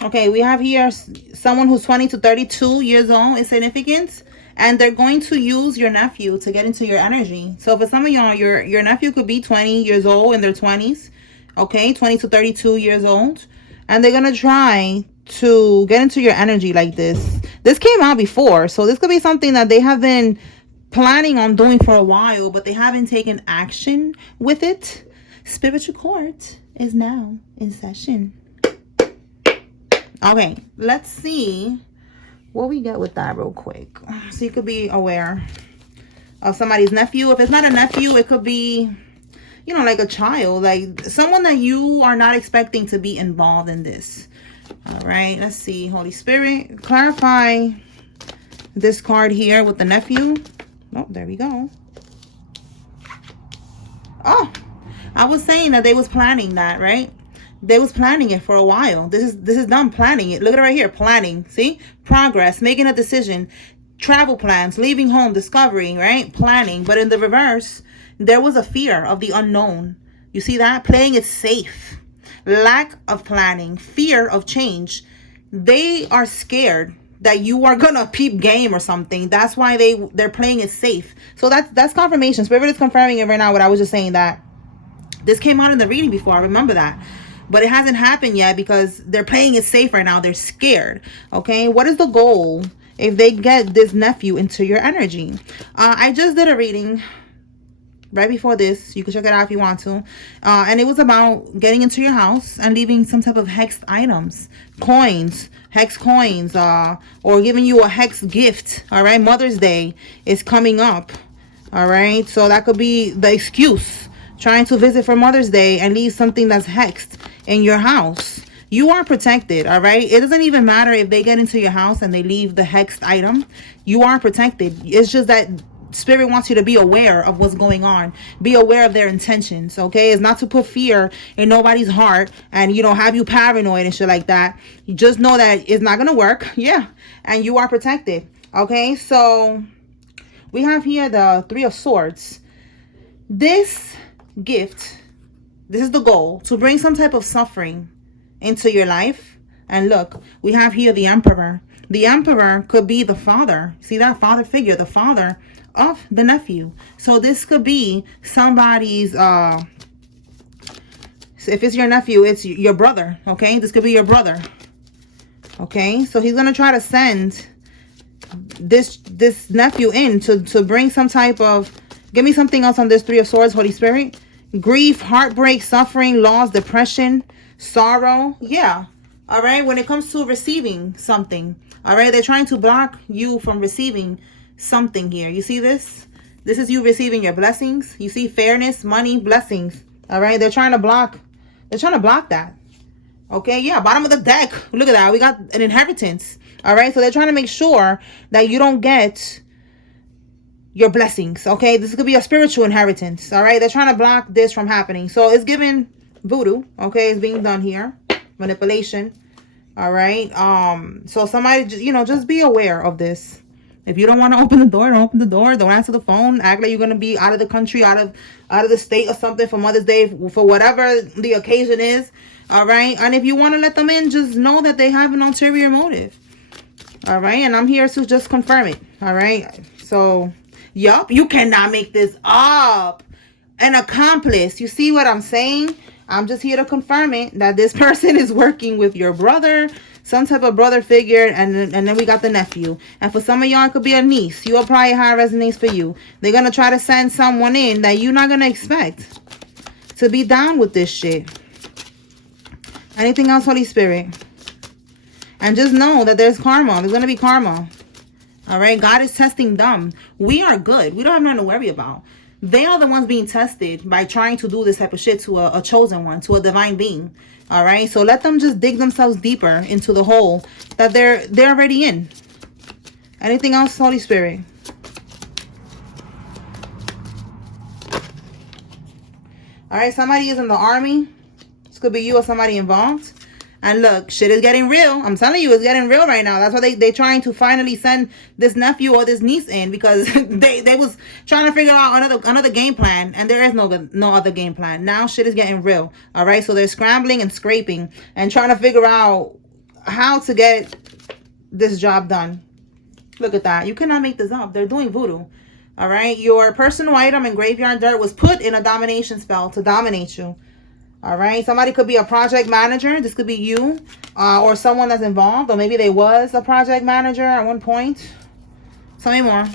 Okay, we have here someone who's 20 to 32 years old is significant. And they're going to use your nephew to get into your energy. So for some of y'all, your nephew could be 20 years old in their 20s. Okay, 20 to 32 years old. And they're going to try to get into your energy like this. This came out before. So this could be something that they have been planning on doing for a while, but they haven't taken action with it. Spiritual court is now in session. Okay, let's see what we get with that real quick. So you could be aware of somebody's nephew. If it's not a nephew, it could be, you know, like a child, like someone that you are not expecting to be involved in this. All right, let's see. Holy Spirit, clarify this card here with the nephew. Oh, there we go. Oh, I was saying that they was planning that, right? They was planning it for a while. This is them planning it. Look at it right here. Planning. See? Progress. Making a decision. Travel plans. Leaving home. Discovery. Right? Planning. But in the reverse, there was a fear of the unknown. You see that? Playing it safe. Lack of planning. Fear of change. They are scared that you are gonna peep game or something. That's why they're playing it safe. So that's confirmation. Spirit is confirming it right now. What I was just saying, that this came out in the reading before. I remember that. But it hasn't happened yet because they're playing it safe right now. They're scared. Okay, what is the goal if they get this nephew into your energy? I just did a reading right before this. You can check it out if you want to. And it was about getting into your house and leaving some type of hexed items, coins, hex coins, or giving you a hex gift. All right, Mother's Day is coming up. All right, so that could be the excuse. Trying to visit for Mother's Day and leave something that's hexed in your house. You are protected, all right? It doesn't even matter if they get into your house and they leave the hexed item. You are protected. It's just that Spirit wants you to be aware of what's going on. Be aware of their intentions, okay? It's not to put fear in nobody's heart and, you know, have you paranoid and shit like that. You just know that it's not going to work. Yeah. And you are protected, okay? So we have here the Three of Swords. This gift, this is the goal, to bring some type of suffering into your life. And look, we have here the Emperor. The Emperor could be the father. See that father figure, the father of the nephew. So this could be somebody's if it's your nephew, it's your brother. Okay, this could be your brother. Okay, so he's gonna try to send this nephew in to bring some type of, give me something else on this Three of Swords, Holy Spirit. Grief, heartbreak, suffering, loss, depression, sorrow. Yeah. All right. When it comes to receiving something, all right, they're trying to block you from receiving something here. You see this? This is you receiving your blessings. You see fairness, money, blessings. All right. They're trying to block that. Okay. Yeah. Bottom of the deck. Look at that. We got an inheritance. All right. So they're trying to make sure that you don't get your blessings. Okay, this could be a spiritual inheritance. All right, they're trying to block this from happening. So it's given voodoo. Okay, it's being done here, manipulation. All right, so somebody, you know, just be aware of this. If you don't want to open the door, don't open the door. Don't answer the phone. Act like you're gonna be out of the country, out of the state or something for Mother's Day, for whatever the occasion is. All right, and if you want to let them in, just know that they have an ulterior motive. All right, and I'm here to just confirm it. All right, so yup, you cannot make this up. An accomplice. You see what I'm saying? I'm just here to confirm it, that this person is working with your brother, some type of brother figure, and then we got the nephew. And for some of y'all, it could be a niece. You apply how it resonates for you. They're going to try to send someone in that you're not going to expect to be down with this shit. Anything else, Holy Spirit? And just know that there's karma. There's going to be karma. All right, God is testing them. We are good. We don't have nothing to worry about. They are the ones being tested by trying to do this type of shit to a chosen one, to a divine being. All right, so let them just dig themselves deeper into the hole that they're already in. Anything else, Holy Spirit? All right, somebody is in the army. This could be you or somebody involved. And look, shit is getting real. I'm telling you, it's getting real right now. That's why they trying to finally send this nephew or this niece in, because they was trying to figure out another game plan, and there is no other game plan. Now shit is getting real. All right, so they're scrambling and scraping and trying to figure out how to get this job done. Look at that. You cannot make this up. They're doing voodoo. All right. Your personal item in graveyard dirt was put in a domination spell to dominate you. All right. Somebody could be a project manager. This could be you or someone that's involved. Or maybe they was a project manager at one point. Tell me more.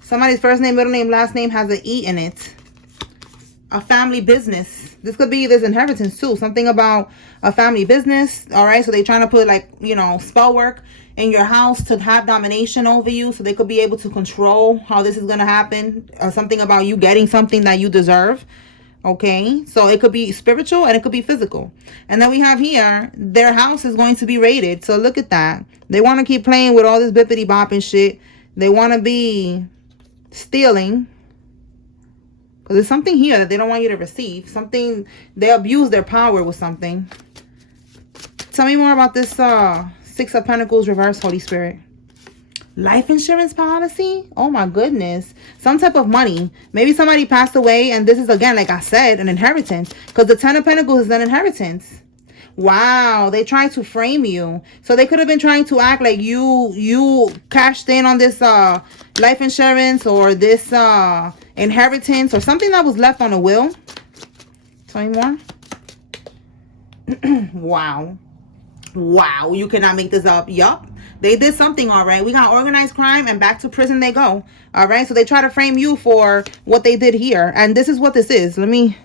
Somebody's first name, middle name, last name has an E in it. A family business. This could be this inheritance too. Something about a family business. All right. So they're trying to put like, you know, spell work in your house to have domination over you. So they could be able to control how this is going to happen. Or something about you getting something that you deserve. Okay. So it could be spiritual and it could be physical. And then we have here, their house is going to be raided. So look at that. They want to keep playing with all this bippity bop and shit. They want to be stealing. Because there's something here that they don't want you to receive. Something, they abuse their power with something. Tell me more about this Six of Pentacles reverse, Holy Spirit. Life insurance policy? Oh my goodness. Some type of money. Maybe somebody passed away and this is, again, like I said, an inheritance. Because the Ten of Pentacles is an inheritance. Wow, they tried to frame you. So they could have been trying to act like you cashed in on this life insurance or this inheritance or something that was left on a will. Tell me more. Wow. Wow, you cannot make this up. Yup. They did something, all right. We got organized crime and back to prison they go. All right. So they try to frame you for what they did here. And this is what this is. Let me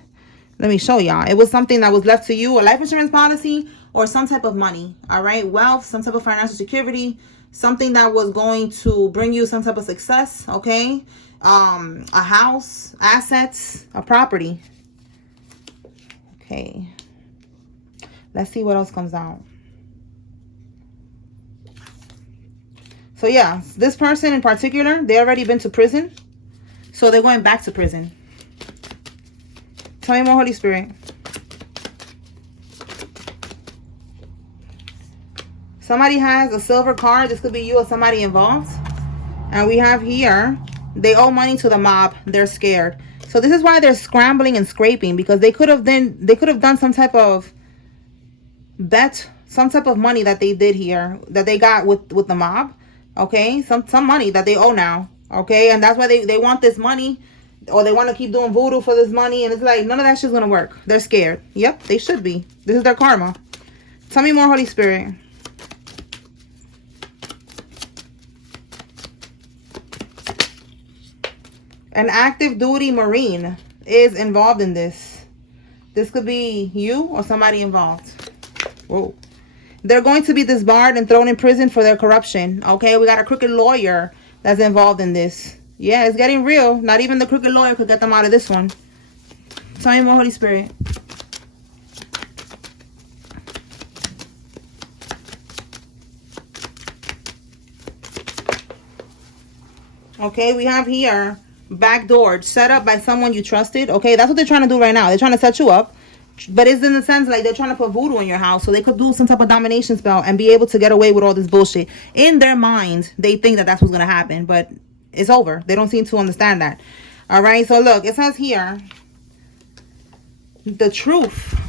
show y'all. It was something that was left to you, a life insurance policy or some type of money. All right. Wealth, some type of financial security, something that was going to bring you some type of success. Okay. A house, assets, a property. Okay. Let's see what else comes out. So yeah, this person in particular, they already been to prison. So they're going back to prison. Tell me more, Holy Spirit. Somebody has a silver card. This could be you or somebody involved. And we have here, they owe money to the mob. They're scared. So this is why they're scrambling and scraping, because they could have done some type of bet, some type of money that they did here, that they got with the mob. Okay, some money that they owe now. Okay, and that's why they want this money, or they want to keep doing voodoo for this money. And it's like, none of that shit's gonna work. They're scared. Yep, they should be. This is their karma. Tell me more, Holy Spirit. An active duty Marine is involved in this. This could be you or somebody involved. Whoa. They're going to be disbarred and thrown in prison for their corruption. Okay, we got a crooked lawyer that's involved in this. Yeah, it's getting real. Not even the crooked lawyer could get them out of this one. Tell me more, Holy Spirit. Okay, we have here backdoor, set up by someone you trusted. Okay, that's what they're trying to do right now. They're trying to set you up. But it's in the sense like they're trying to put voodoo in your house so they could do some type of domination spell and be able to get away with all this bullshit. In their mind, they think that that's what's going to happen, but it's over. They don't seem to understand that. All right. So look, it says here, the truth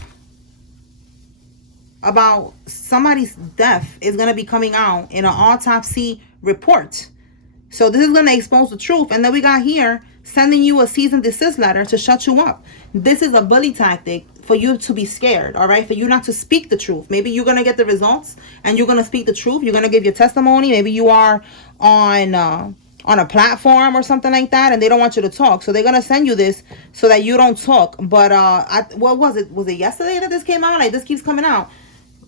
about somebody's death is going to be coming out in an autopsy report. So this is going to expose the truth. And then we got here sending you a cease and desist letter to shut you up. This is a bully tactic for you to be scared, all right? For you not to speak the truth. Maybe you're going to get the results and you're going to speak the truth. You're going to give your testimony. Maybe you are on a platform or something like that and they don't want you to talk. So they're going to send you this so that you don't talk. But what was it? Was it yesterday that this came out? Like, this keeps coming out.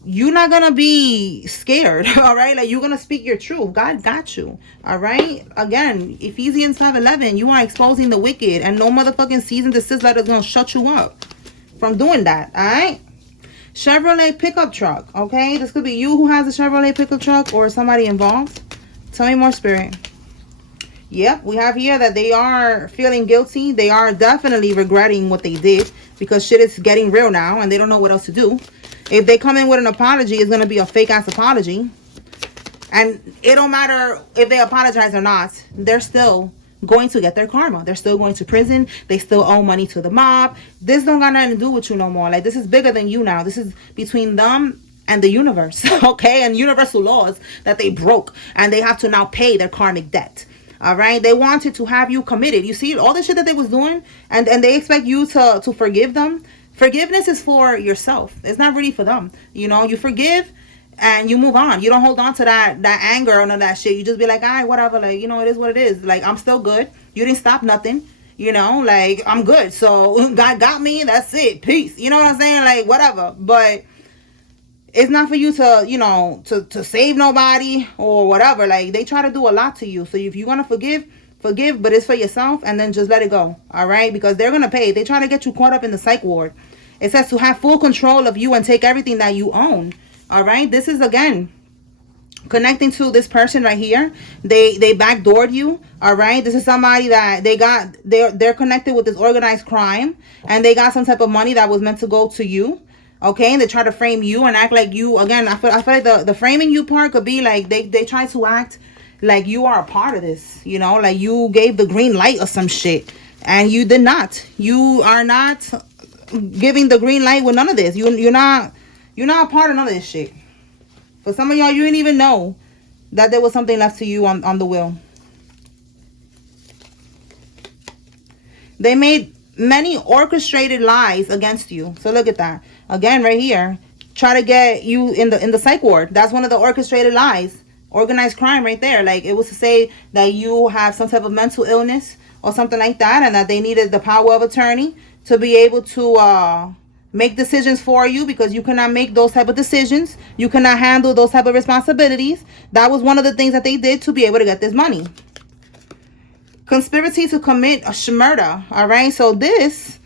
You're not going to be scared, all right? Like, you're going to speak your truth. God got you, all right? Again, Ephesians 5:11, you are exposing the wicked, and no motherfucking cease and desist letter is going to shut you up from doing that, all right? Chevrolet pickup truck, okay? This could be you who has a Chevrolet pickup truck or somebody involved. Tell me more, Spirit. Yep, we have here that they are feeling guilty. They are definitely regretting what they did because shit is getting real now and they don't know what else to do. If they come in with an apology, it's going to be a fake ass apology. And it don't matter if they apologize or not. They're still going to get their karma. They're still going to prison. They still owe money to the mob. This don't got nothing to do with you no more. Like, this is bigger than you now. This is between them and the universe, okay? And universal laws that they broke. And they have to now pay their karmic debt. All right? They wanted to have you committed. You see all the shit that they was doing? And they expect you to forgive them. Forgiveness is for yourself. It's not really for them. You know, you forgive and you move on. You don't hold on to that anger or none of that shit. You just be like, all right, whatever. Like, you know, it is what it is. Like, I'm still good. You didn't stop nothing. You know, like, I'm good. So, God got me. That's it. Peace. You know what I'm saying? Like, whatever. But it's not for you to, you know, to save nobody or whatever. Like, they try to do a lot to you. So, if you're going to forgive, but it's for yourself, and then just let it go. All right? Because they're going to pay. They try to get you caught up in the psych ward. It says to have full control of you and take everything that you own. All right? This is, again, connecting to this person right here. They backdoored you. All right? This is somebody that they're connected with this organized crime, and they got some type of money that was meant to go to you. Okay? And they try to frame you and act like you, again, I feel like the framing you part could be like they try to act like you are a part of this, you know, like you gave the green light or some shit, and you did not. You are not giving the green light with none of this. You're not a part of none of this shit. For some of y'all, you didn't even know that there was something left to you on the will. They made many orchestrated lies against you. So look at that. Again, right here, try to get you in the psych ward. That's one of the orchestrated lies. Organized crime right there. Like, it was to say that you have some type of mental illness or something like that, and that they needed the power of attorney to be able to make decisions for you, because you cannot make those type of decisions. You cannot handle those type of responsibilities. That was one of the things that they did to be able to get this money. Conspiracy to commit a murder. All right, so this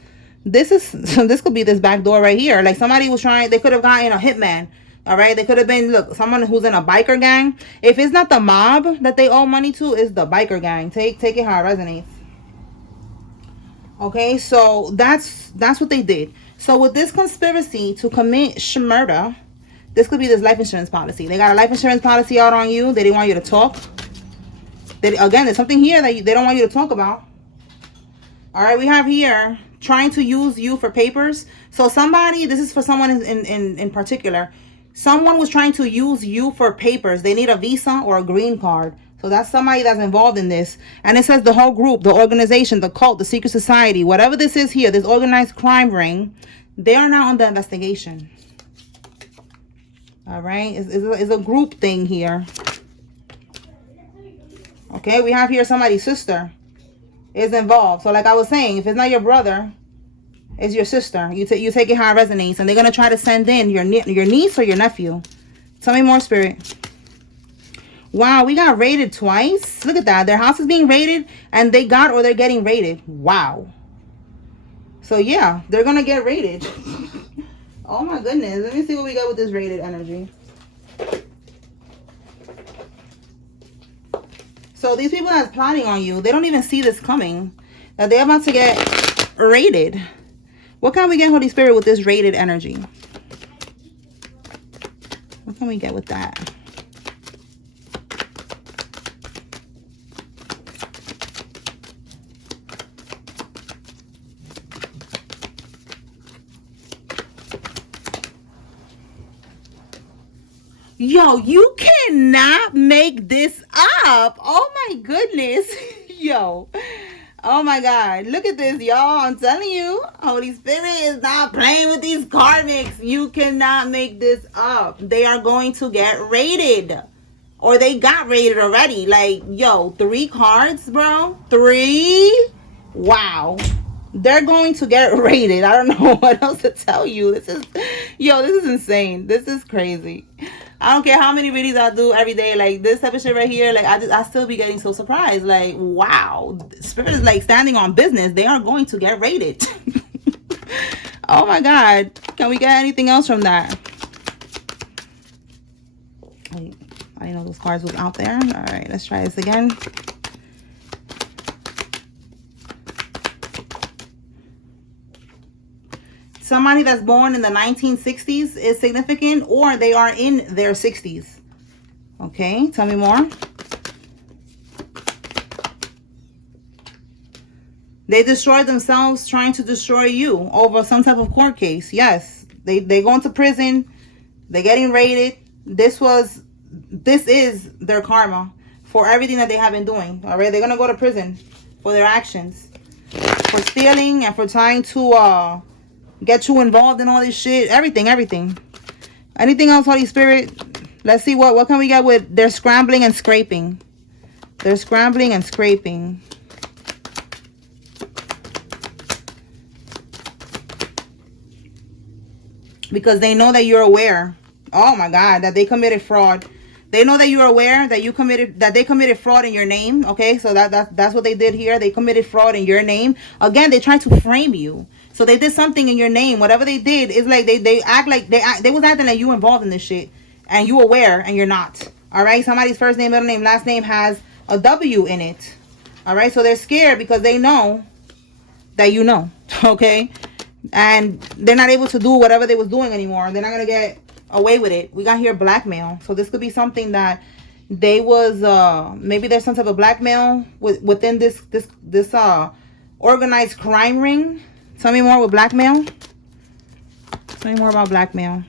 could be this back door right here. Like, somebody was trying, they could have gotten a hitman. All right, they could have been, look, someone who's in a biker gang. If it's not the mob that they owe money to, it's the biker gang. Take it how it resonates. Okay, so that's what they did. So with this conspiracy to commit murder, this could be this life insurance policy. They got a life insurance policy out on you. They didn't want you to talk. Again, there's something here that they don't want you to talk about. All right, we have here trying to use you for papers. So somebody, this is for someone in particular. Someone was trying to use you for papers. They need a visa or a green card. So that's somebody that's involved in this. And it says the whole group, the organization, the cult, the secret society, whatever this is here, this organized crime ring, they are now under investigation. All right. It's a group thing here. Okay. We have here somebody's sister is involved. So like I was saying, if it's not your brother, it's your sister. You take it how it resonates. And they're going to try to send in your niece or your nephew. Tell me more, Spirit. Wow, we got raided twice. Look at that. Their house is being raided, and they got or they're getting raided. Wow. So, yeah, they're going to get raided. Oh, my goodness. Let me see what we got with this raided energy. So, these people that's plotting on you, they don't even see this coming. That they're about to get raided. What can we get, Holy Spirit, with this raided energy? What can we get with that? Yo, you cannot make this up. Oh my goodness. Yo. Oh my God. Look at this, y'all. I'm telling you, Holy Spirit is not playing with these karmics. You cannot make this up. They are going to get raided. Or they got raided already. Like, yo, 3 cards, bro. 3. Wow. They're going to get raided. I don't know what else to tell you. This is insane. This is crazy. I don't care how many readings I do every day. Like, this type of shit right here, like, I still be getting so surprised. Like, wow. Spirit is, like, standing on business. They are going to get raided. Oh, my God. Can we get anything else from that? Wait, I didn't know those cards was out there. All right, let's try this again. Somebody that's born in the 1960s is significant, or they are in their 60s. Okay, tell me more. They destroyed themselves trying to destroy you over some type of court case. Yes, they going to prison. They're getting raided. This is their karma for everything that they have been doing. All right, they're gonna go to prison for their actions, for stealing and for trying to get you involved in all this shit. Everything. Anything else, Holy Spirit? Let's see what can we get with they're scrambling and scraping. They're scrambling and scraping. Because they know that you're aware. Oh my God, that they committed fraud. They know that you're aware that they committed fraud in your name. Okay, so that's what they did here. They committed fraud in your name. Again, they tried to frame you. So they did something in your name. Whatever they did is like they act like they was acting like you involved in this shit, and you aware and you're not. All right, somebody's first name, middle name, last name has a W in it. All right, so they're scared because they know that you know. Okay, and they're not able to do whatever they was doing anymore. They're not gonna get away with it. We got here blackmail. So this could be something that they was maybe there's some type of blackmail within this organized crime ring. Tell me more with blackmail. Tell me more about blackmail.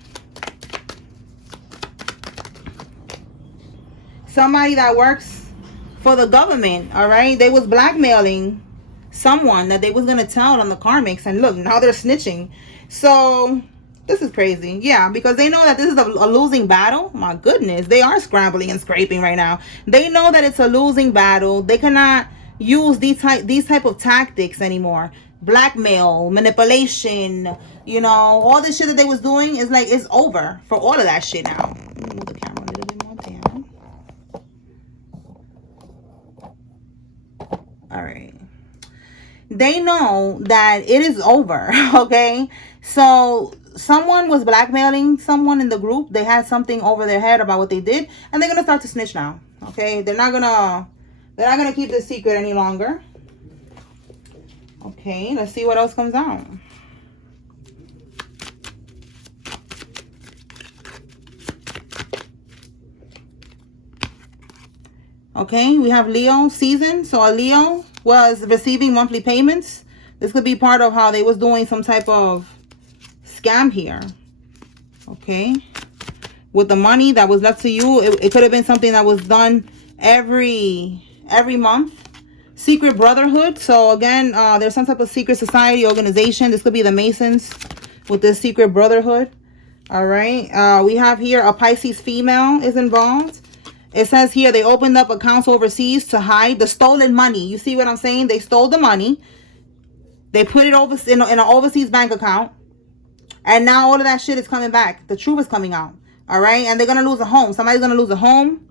Somebody that works for the government, all right? They was blackmailing someone that they was going to tell on the karmics. And look, now they're snitching. So this is crazy. Yeah, because they know that this is a losing battle. My goodness, they are scrambling and scraping right now. They know that it's a losing battle. They cannot use these type of tactics anymore. Blackmail, manipulation, you know, all this shit that they was doing is like, it's over for all of that shit now. Let me move the camera a little bit more down. All right. They know that it is over, okay? So someone was blackmailing someone in the group. They had something over their head about what they did, and they're gonna start to snitch now. Okay, they're not gonna keep this secret any longer. Okay, let's see what else comes out. Okay, we have Leo season. So a Leo was receiving monthly payments. This could be part of how they was doing some type of scam here. Okay, with the money that was left to you, it could have been something that was done every month. Secret brotherhood. So again, there's some type of secret society organization. This could be the Masons with this secret brotherhood. All right, we have here a Pisces female is involved. It says here they opened up accounts overseas to hide the stolen money. You see what I'm saying? They stole the money. They put it over in an overseas bank account. And now all of that shit is coming back. The truth is coming out. All right. And they're going to lose a home. Somebody's going to lose a home.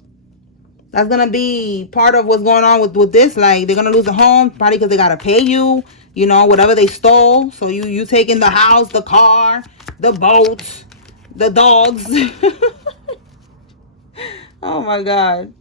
That's going to be part of what's going on with this. Like, they're going to lose a home. Probably because they got to pay you. You know, whatever they stole. So you taking the house, the car, the boat, the dogs. Oh my God.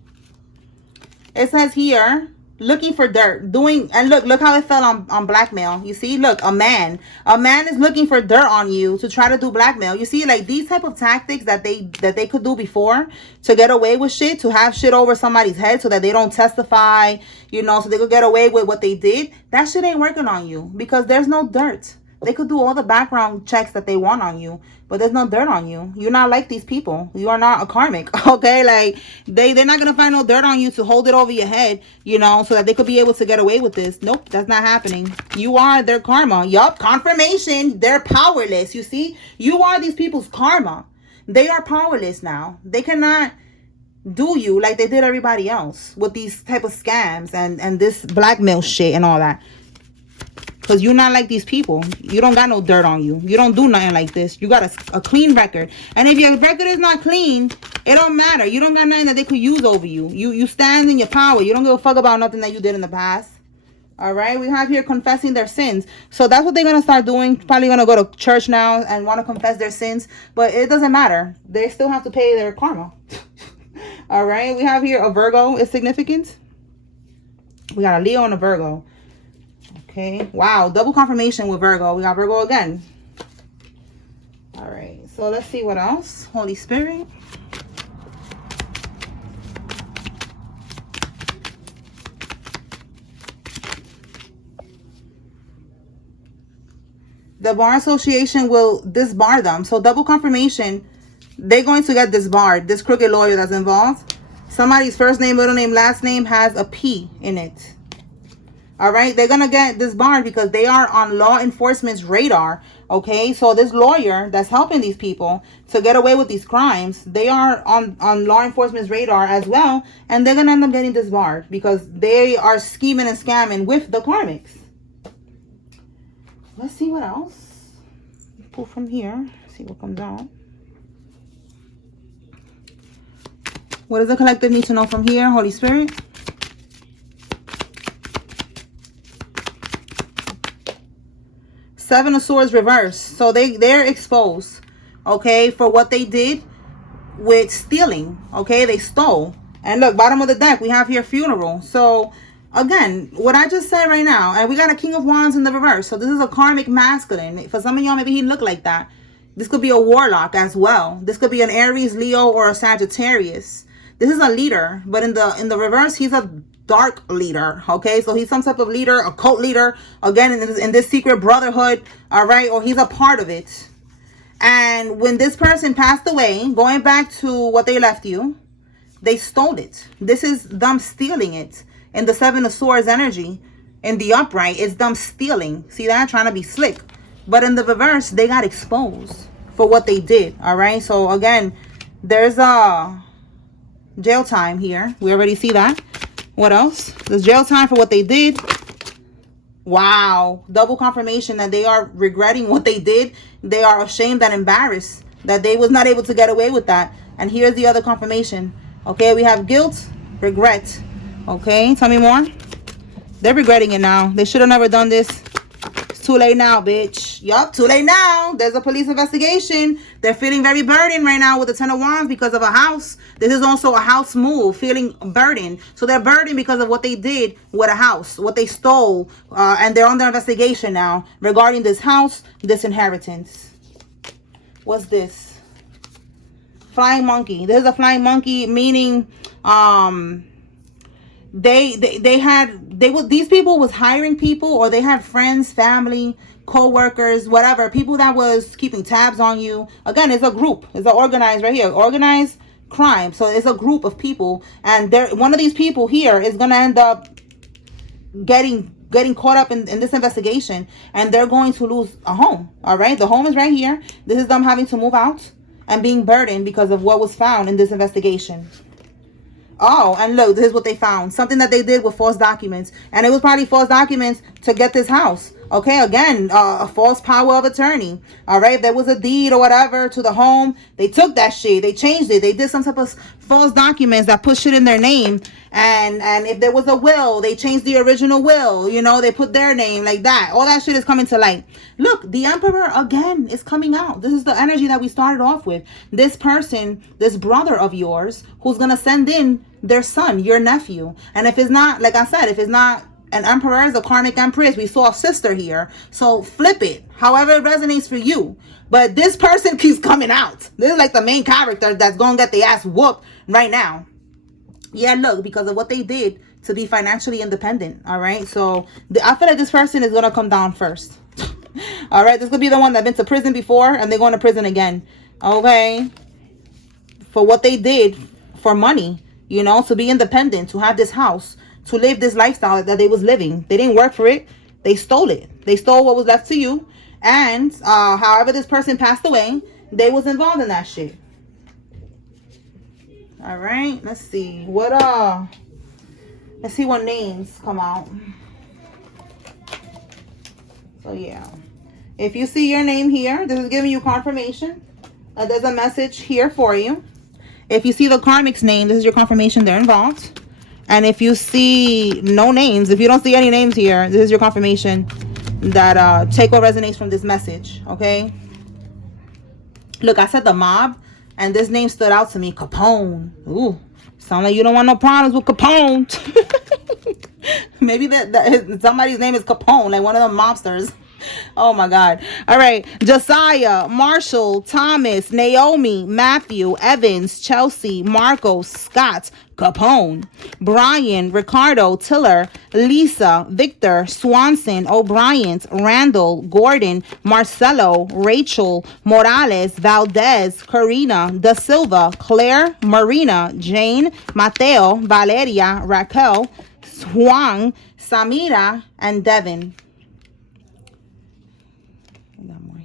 It says here, looking for dirt, and look how it fell on blackmail. You see, look, a man is looking for dirt on you to try to do blackmail. You see, like these type of tactics that they could do before to get away with shit, to have shit over somebody's head so that they don't testify, you know, so they could get away with what they did. That shit ain't working on you because there's no dirt. They could do all the background checks that they want on you, but there's no dirt on you. You're not like these people. You are not a karmic, okay? Like, they're not going to find no dirt on you to hold it over your head, you know, so that they could be able to get away with this. Nope, that's not happening. You are their karma. Yup, confirmation. They're powerless, you see? You are these people's karma. They are powerless now. They cannot do you like they did everybody else with these type of scams and this blackmail shit and all that. Because you're not like these people. You don't got no dirt on you. You don't do nothing like this. You got a clean record. And if your record is not clean, it don't matter. You don't got nothing that they could use over you. You stand in your power. You don't give a fuck about nothing that you did in the past. All right? We have here confessing their sins. So that's what they're going to start doing. Probably going to go to church now and want to confess their sins. But it doesn't matter. They still have to pay their karma. All right? We have here a Virgo is significant. We got a Leo and a Virgo. Okay, wow, double confirmation with Virgo. We got Virgo again. All right, so let's see what else. Holy Spirit. The bar association will disbar them. So double confirmation, they're going to get disbarred. This crooked lawyer that's involved. Somebody's first name, middle name, last name has a P in it. All right, they're gonna get disbarred because they are on law enforcement's radar. Okay, so this lawyer that's helping these people to get away with these crimes, they are on law enforcement's radar as well, and they're gonna end up getting disbarred because they are scheming and scamming with the karmics. Let's see what else. Pull from here, see what comes out. What does the collective need to know from here, Holy Spirit? Seven of Swords reverse. So they're exposed, okay, for what they did with stealing. Okay, they stole. And look, bottom of the deck, we have here funeral. So again, what I just said right now, and we got a King of Wands in the reverse. So this is a karmic masculine. For some of y'all, maybe he look like that. This could be a warlock as well. This could be an Aries, Leo, or a Sagittarius. This is a leader, but in the reverse, he's a dark leader. Okay, so he's some type of leader, a cult leader, again in this secret brotherhood. All right, or he's a part of it. And when this person passed away, going back to what they left you, they stole it. This is them stealing it. In the Seven of Swords energy, in the upright, it's them stealing. See that? Trying to be slick. But in the reverse, they got exposed for what they did. All right, so again, there's a jail time here. We already see that. What else? There's jail time for what they did. Wow. Double confirmation that they are regretting what they did. They are ashamed and embarrassed that they was not able to get away with that. And here's the other confirmation. Okay, we have guilt, regret. Okay, tell me more. They're regretting it now. They should have never done this. Too late now, bitch. Yup, too late now. There's a police investigation. They're feeling very burdened right now with the Ten of Wands because of a house. This is also a house move, feeling burdened. So they're burdened because of what they did with a house, what they stole. And they're under investigation now regarding this house, this inheritance. What's this? Flying monkey. This is a flying monkey, meaning these people was hiring people, or they had friends, family, co-workers, whatever, people that was keeping tabs on you. Again, it's a group. It's an organized right here, organized crime. So it's a group of people, and one of these people here is gonna end up getting caught up in this investigation, and they're going to lose a home. All right, the home is right here. This is them having to move out and being burdened because of what was found in this investigation. Oh, and look, this is what they found. Something that they did with false documents. And it was probably false documents to get this house. Okay, again, a false power of attorney. All right, if there was a deed or whatever to the home, they took that shit. They changed it. They did some type of false documents that put shit in their name. And if there was a will, they changed the original will. You know, they put their name like that. All that shit is coming to light. Look, the Emperor, again, is coming out. This is the energy that we started off with. This person, this brother of yours, who's going to send in their son, your nephew. And if it's not, like I said, if it's not an Emperor, is a karmic Empress. We saw a sister here. So flip it, however it resonates for you. But this person keeps coming out. This is like the main character that's going to get the ass whooped right now. Yeah, look, because of what they did to be financially independent. All right. So I feel like this person is going to come down first. All right. This could be the one that's been to prison before and they're going to prison again. Okay. For what they did for money, you know, to be independent, to have this house, to live this lifestyle that they was living. They didn't work for it. They stole it. They stole what was left to you. And however this person passed away, they was involved in that shit. All right, let's see what names come out. So yeah, if you see your name here, this is giving you confirmation. There's a message here for you. If you see the karmic's name, this is your confirmation they're involved. And if you see no names, if you don't see any names here, this is your confirmation that take what resonates from this message. Okay, look, I said the mob. And this name stood out to me, Capone. Ooh, sound like you don't want no problems with Capone. Maybe that somebody's name is Capone, like one of them mobsters. Oh my God. All right. Josiah, Marshall, Thomas, Naomi, Matthew, Evans, Chelsea, Marcos, Scott, Capone, Brian, Ricardo, Tiller, Lisa, Victor, Swanson, O'Brien, Randall, Gordon, Marcelo, Rachel, Morales, Valdez, Karina, Da Silva, Claire, Marina, Jane, Mateo, Valeria, Raquel, Juan, Samira, and Devin.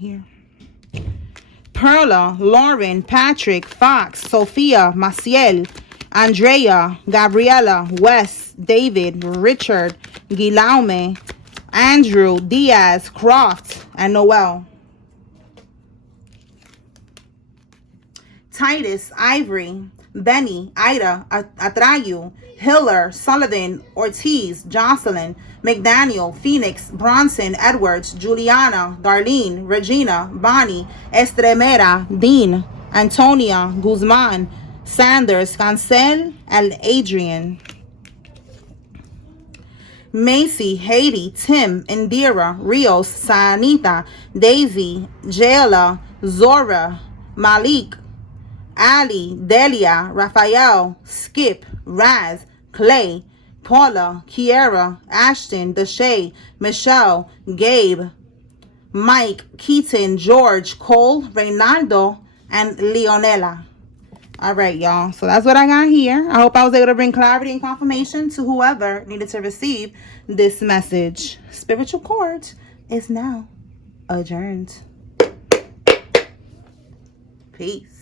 Here. Perla, Lauren, Patrick, Fox, Sophia, Maciel, Andrea, Gabriela, Wes, David, Richard, Guillaume, Andrew, Diaz, Croft, and Noel. Titus, Ivory, Benny, Ida, Atrayu, Hiller, Sullivan, Ortiz, Jocelyn, McDaniel, Phoenix, Bronson, Edwards, Juliana, Darlene, Regina, Bonnie, Estremera, Dean, Antonia, Guzman, Sanders, Cancel, and Adrian. Macy, Haiti, Tim, Indira, Rios, Sanita, Daisy, Jayla, Zora, Malik, Ali, Delia, Raphael, Skip, Raz, Clay, Paula, Kiera, Ashton, Deshay, Michelle, Gabe, Mike, Keaton, George, Cole, Reynaldo, and Leonela. All right, y'all. So that's what I got here. I hope I was able to bring clarity and confirmation to whoever needed to receive this message. Spiritual court is now adjourned. Peace.